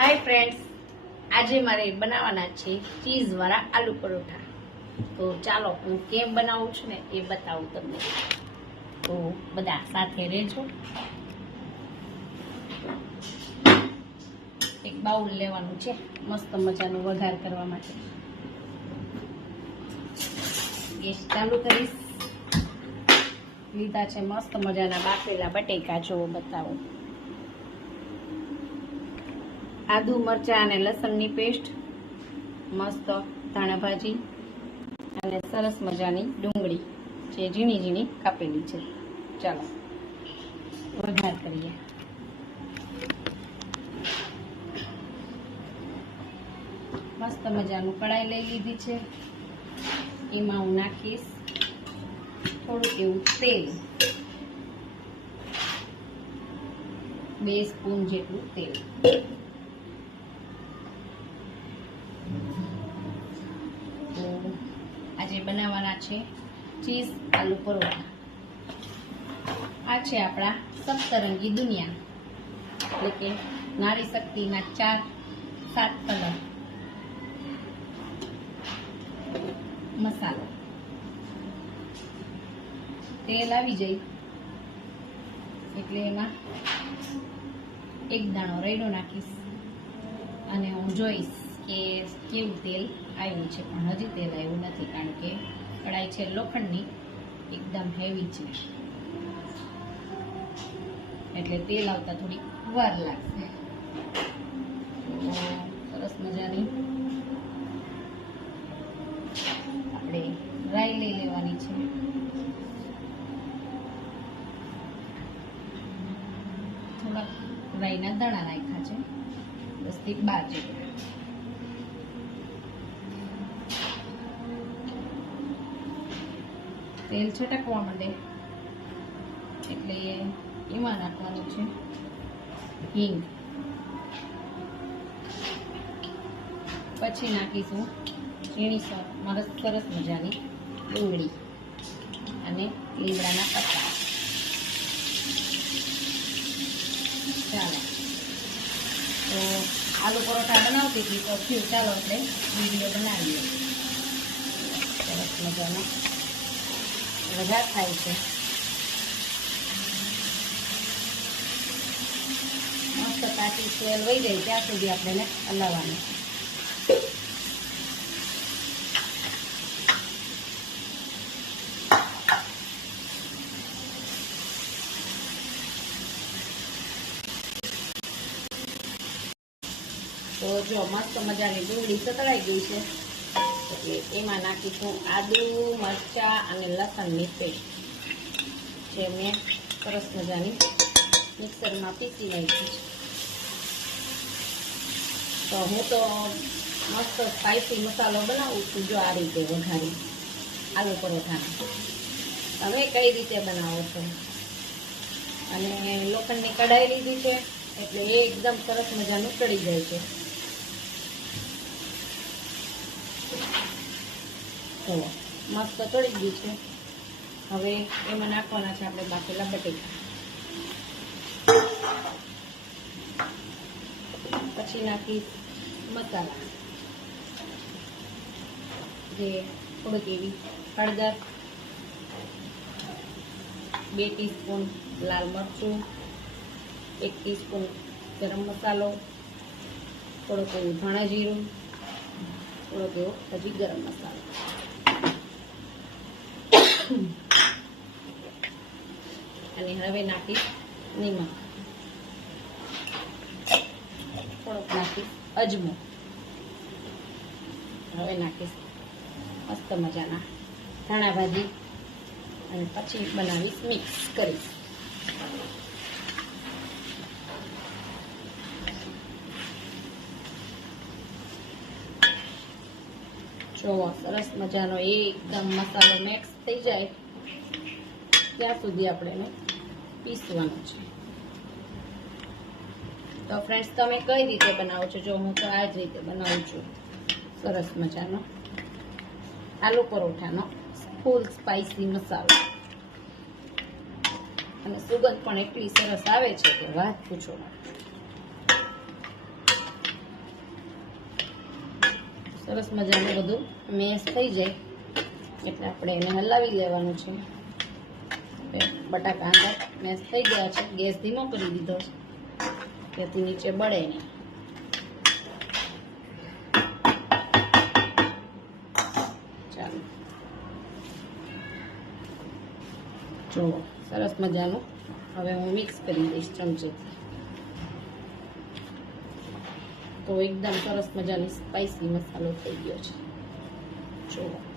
Hi friends આજે મારે બનાવવાના છે ચીઝવાળા આલુ પરોઠા. તો ચાલો, હું કેમ બનાવું છું ને એ બતાવું તમને. તો બધા સાથે રહેજો. એક બાઉલ લેવાનું છે, મસ્ત મજાનો વઘાર કરવા માટે. ગેસ ચાલુ કરીશ. લીધા છે મસ્ત મજાના બાફેલા બટેકા, જો બતાવું. આદુ, મરચાં અને લસણની પેસ્ટ. મસ્ત ધાણા ભાજી અને સરસ મજાની ડુંગળી જે ઝીણી ઝીણી કાપેલી છે. ચાલો વઘાર કરીએ. મસ્ત મજાનું કડાઈ લઈ લીધી છે. એમાં હું નાખીશ થોડુંક એવું તેલ. બે સ્પૂન જેટલું તેલ તો આજે બનાવવાના છે. ચીઝ, આલુ પરોઠા. આ છે આપણા સપ્તરંગી દુનિયા. એટલે કે નારી શક્તિના ચાર, સાત કલર. મસાલો. તેલ આવી જાય. એટલે એમાં એક દાણો રેડો નાખીશ. અને હું જોઈશ કે કેવું તેલ આવ્યું છે. પણ હજી તેલ આવ્યું નથી. કારણ કે કડાઈ છે. લોખંડની એકદમ હેવી છે. એટલે તેલ આવતા થોડી વાર લાગશે. સરસ મજાની આપણે રાઈ લઈ લેવાની છે. થોડાક રાઈના દાણા નાખ્યા છે. દસથી બાર જેટલા તેલ છટકવા માંડે. એટલે એમાં નાખવાનું છે હિંગ. પછી નાખીશું ઝીણી સરસ સરસ મજાની ડુંગળી અને લીમડાના પત્તા. ચાલો. તો આલુ પરોઠા બનાવતી હતી તો થયું. ચાલો આપણે વીડિયો બનાવીએ. સરસ મજાનો. વધાર થાય છે. મસ્ત કાચી સ્મેલ વહી જાય ત્યાં સુધી આપણે હલાવવાનું. તો જો, મસ્ત મજાની ડુંગળી સતળાઈ ગઈ છે. એટલે એમાં નાખીશું આદુ, મરચા અને લસણની પેસ્ટ જે મેં સરસ મજાની મિક્સરમાં પીસી નાખી છે. તો હું તો મસ્ત સ્પાઇસી મસાલો બનાવું છું જો આ રીતે વધારે આલુ પરોઠાનો. તમે કઈ રીતે બનાવો છો? અને લોખંડની કઢાઈ લીધી છે, એટલે એ એકદમ સરસ મજાનું ચડી જાય છે. તો મસ્ત તળી ગયું છે. હવે એમાં નાખવાના છે આપણે બાફેલા બટેકા પછી નાખી મસાલા. જે થોડીક એવી હળદર, બે ટીસ્પૂન લાલ મરચું, એક ટીસ્પૂન ગરમ મસાલો, થોડોક એવું ધાણા જીરું, થોડોક એવો હજી ગરમ મસાલો. અને હવે નાખીશ નિમક. થોડોક નાખીશ અજમો. હવે નાખીશ મસ્ત મજાના ધાણા ભાજી. અને પછી બનાવીશ મિક્સ કરીશ. જોવો સરસ મજાનો એકદમ મસાલો મિક્સ થઈ જાય. ત્યાં સુધી આપણે એને પીસવાનું છે. તો ફ્રેન્ડ્સ તમે કઈ રીતે બનાવો છો? જો હું તો આ જ રીતે બનાવું છું. સરસ મજાનો આલુ પરોઠાનો ફૂલ સ્પાઇસી મસાલો. અને સુગંધ પણ એટલી સરસ આવે છે કે વાત પૂછો સરસ મજાનું બધું મેશ થઈ જાય. એટલે આપણે એને હલાવી લેવાનું છે. બટાકા અંદર મેસ થઈ ગયા છે. ગેસ ધીમો કરી દીધો છે. તેથી નીચે બળે નહીં ચાલો. જુઓ સરસ મજાનું. હવે હું મિક્સ કરી દઈશ ચમચીથી. તો એકદમ સરસ મજાની સ્પાઈસી મસાલો થઈ ગયો છે. જુઓ.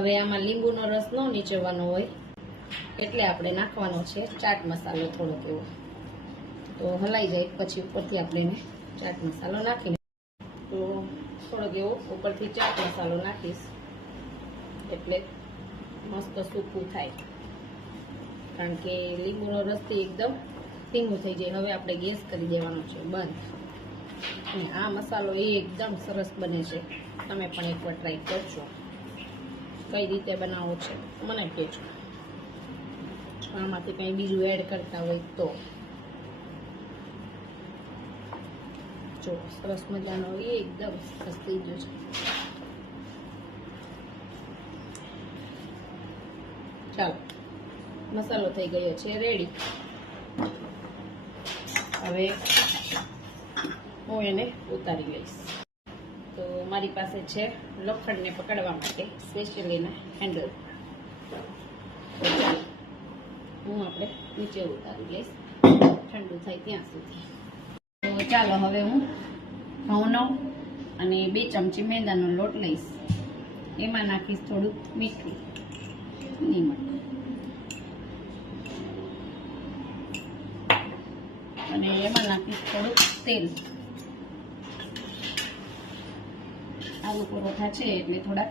હવે આમાં લીંબુનો રસ ન નીચોવાનો હોય, એટલે આપણે નાખવાનો છે ચાટ મસાલો થોડોક એવો. તો હલાઈ જાય, પછી ઉપરથી આપણે એને ચાટ મસાલો નાખીને, તો થોડોક એવો ઉપરથી ચાટ મસાલો નાખીશ, એટલે મસ્ત સૂકું થાય. કારણ કે લીંબુનો રસથી એકદમ ધીમું થઈ જાય. હવે આપણે ગેસ કરી દેવાનો છે, બંધ. આ મસાલો એકદમ સરસ બને છે. તમે પણ એકવાર ટ્રાય કરજો. કઈ રીતે બનાવો છે? મને કહેજો આમાંથી કંઈ બીજું એડ કરતા હોય તો. જો, સરસ મજાનો એ એકદમ સરસ થઈ ગયો છે. ચાલો, મસાલો થઈ ગયો છે રેડી હવે હું એને ઉતારી લઈશ. મારી પાસે છે લોખંડને પકડવા માટે સ્પેશિયલ હેન્ડલ હું આપણે નીચે ઉતારી લઈશ. ઠંડુ થાય ત્યાં સુધી. તો ચાલો હવે હું ઘઉંનો અને બે ચમચી મેંદાનો લોટ લઈશ. એમાં નાખીશ થોડુંક મીઠું. નિમક અને એમાં નાખીશ થોડુંક તેલ. આલુ પરોઠા છે એટલે થોડાક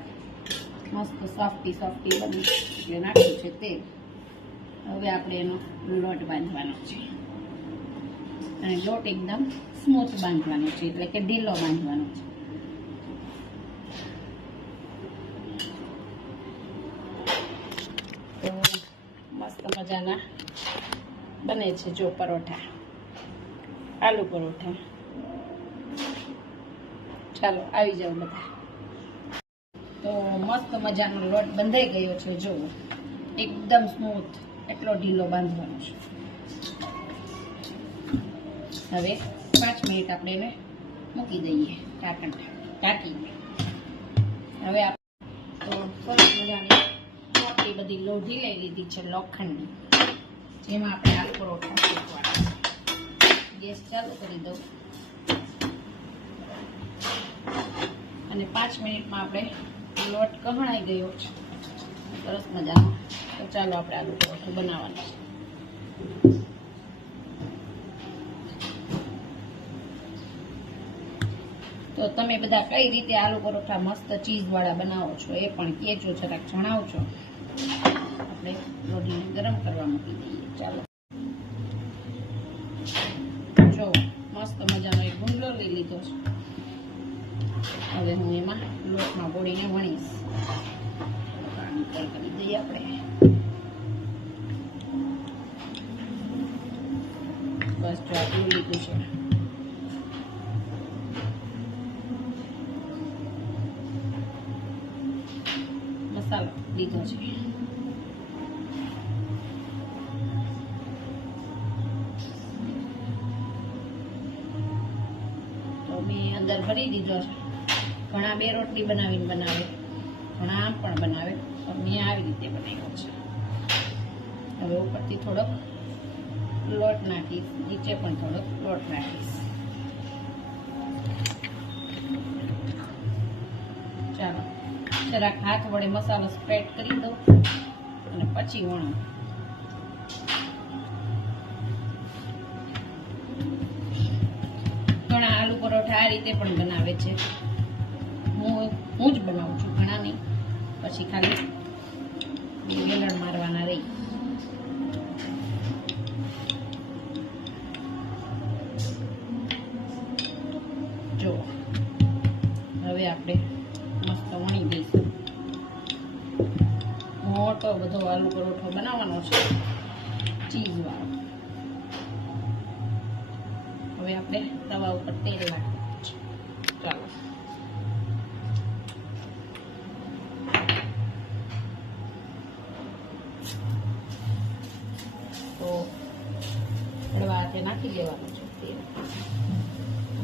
મસ્ત સોફ્ટી સોફ્ટી બને એટલે નાખ્યું છે તે હવે આપણે એનો લોટ બાંધવાનો છે. અને લોટ એકદમ સ્મૂથ બાંધવાનો છે, એટલે કે ઢીલો બાંધવાનો છે. તો મસ્ત મજાના બને છે જો પરોઠા. આલુ પરોઠા. ચાલો, આવી જાઓ બધા. તો મસ્ત મજાનો લોટ બંધાઈ ગયો છે જો એકદમ સ્મૂથ એટલો ઢીલો બાંધવાનો છે. હવે પાંચ મિનિટ આપણે એને મૂકી દઈએ, ઢાંકણ ઢાંકીને. હવે આપણે સરસ મજાની મોટી બધી લોઢી લઈ લીધી છે લોખંડની, જેમાં આપણે આ પરોઠા ગેસ ચાલુ કરી દઉં. અને પાંચ મિનિટમાં આપણે લોટ કહણાઈ ગયો છે. સરસ મજાનો. તો ચાલો આપણે આલુ પરોઠું બનાવવાનું છે. તો તમે બધા કઈ રીતે આલુ પરોઠા મસ્ત ચીઝવાળા બનાવો છો એ પણ કહેજો, જરાક જણાવજો. આપણે લોઢીને ગરમ કરવા મૂકી દઈએ. ચાલો. જો, મસ્ત મજાનો એક ગુંડલો લઈ લીધો છે. હવે હું એમાં લોટમાં બોળીને વણીશ પાણી ઉપર કરી દઈએ આપણે બસ જો આટલું લીધું છે મસાલો લીધો છે બે રોટલી બનાવીને બનાવે. ઘણા આમ પણ બનાવે. પણ મેં આવી રીતે બનાવ્યો છે. હવે ઉપરથી થોડોક લોટ નાખીશ. નીચે પણ થોડોક લોટ નાખીશ. ચાલો. જરાક હાથ વડે મસાલો સ્પ્રેડ કરી દો અને પછી વણો ઘણા આલુ પરોઠા આ રીતે પણ બનાવે છે. હું જ બનાવું છું, ઘણા નહીં. પછી ખાલી વેલણ મારવાના રહી. જો, હવે આપણે મસ્ત વણી દઈશું મોટો બધો આલુ પરોઠો બનાવવાનો છે, ચીઝવાળો. હવે આપણે તવા ઉપર તેલ નાખવાનું તો હળવા હાથે નાખી દેવાનું છે તેલ.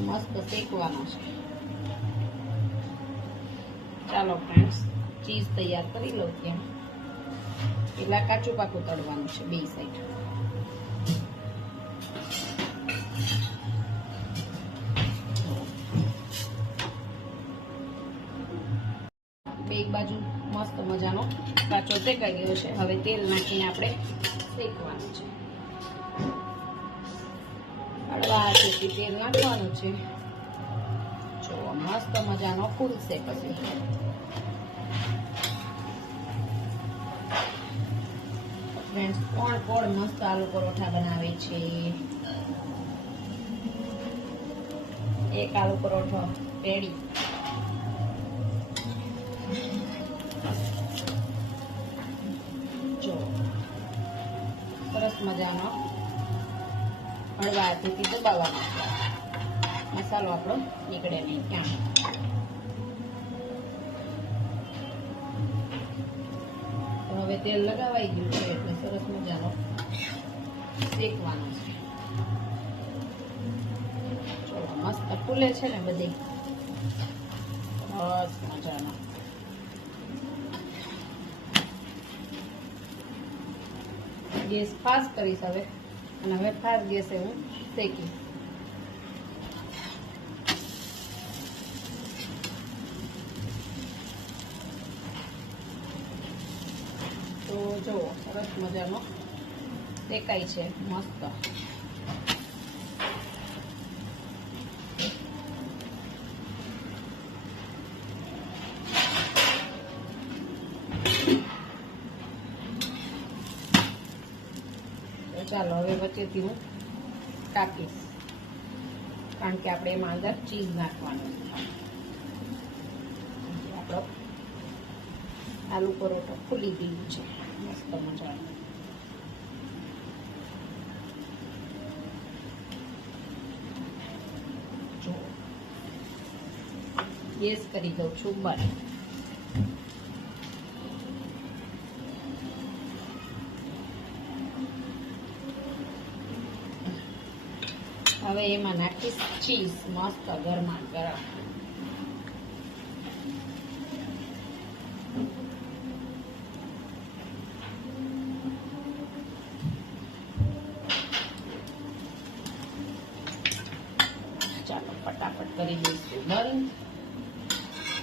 મસ્ત શેકવાનો છે. ચાલો ફ્રેન્ડ્સ ચીઝ તૈયાર કરી લો ત્યાં. પેલા કાચું પાકું તળવાનું છે બે સાઈડ મજાનો કાચો શેકાઈ ગયો છે. હવે તેલ નાખીને આપણે શેકવાનું છે. તેલ નાખવાનું છે. જો મસ્ત મજાનો ફૂલશે પછી ફ્રેન્ડ્સ કોણ કોણ મસ્ત આલુ પરોઠા બનાવે છે? એક આલુ પરોઠો રેડી મજાનો હળવા હાથેથી દબાવવાનો મસાલો આપણો નીકળે નહીં ક્યાં. તો હવે તેલ લગાવાઈ ગયું છે એટલે સરસ મજાનો શેકવાનો છે. મસ્ત ફૂલે છે ને બધી. બસ મજાનો. ગેસ ફાસ્ટ કરીશ હવે. અને હવે ફાસ્ટ ગેસે હું શેકીશ. તો જુઓ, સરસ મજાનો શેકાય છે, મસ્ત. ચાલો, હવે વચ્ચેથી હું કાપીશ. કારણ કે આપણે એમાં અંદર ચીઝ નાખવાનું આપણો આલુ પરોઠો ફૂલી ગયું છે. મસ્ત મજાનું. ગેસ કરી દઉં છું, બંધ. એમાં નાખીશ ચીઝ મસ્ત ગરમા ગરમ. ચાલો ફટાફટ કરી દઈશું બંધ.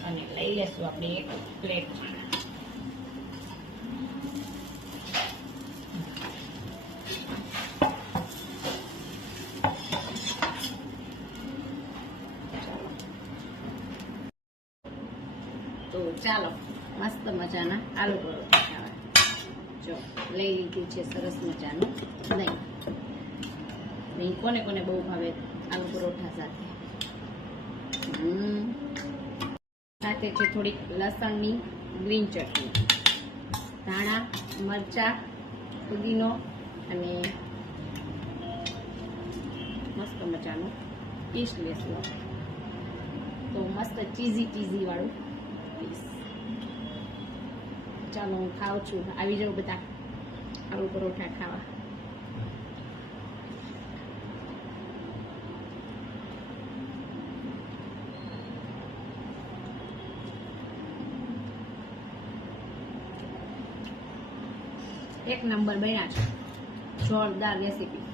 અને લઈ લેશું આપણે એક પ્લેટ તો ચાલો, મસ્ત મજાના આલુ પરોઠા ખાવા જો, લઈ લીધું છે સરસ મજાનું દહીં. દહીં કોને કોને બહુ ભાવે આલુ પરોઠા સાથે. સાથે છે થોડીક લસણની ગ્રીન ચટણી. ધાણા, મરચા, પુદીનો અને મસ્ત મજાનું ટેસ્ટ લેશું. તો મસ્ત ચીઝી ચીઝી વાળું પીસ ચાલો હું ખાઉં છું આવી જાઉં બધા આલુ પરોઠા ખાવા એક નંબર બન્યા છે જોરદાર રેસીપી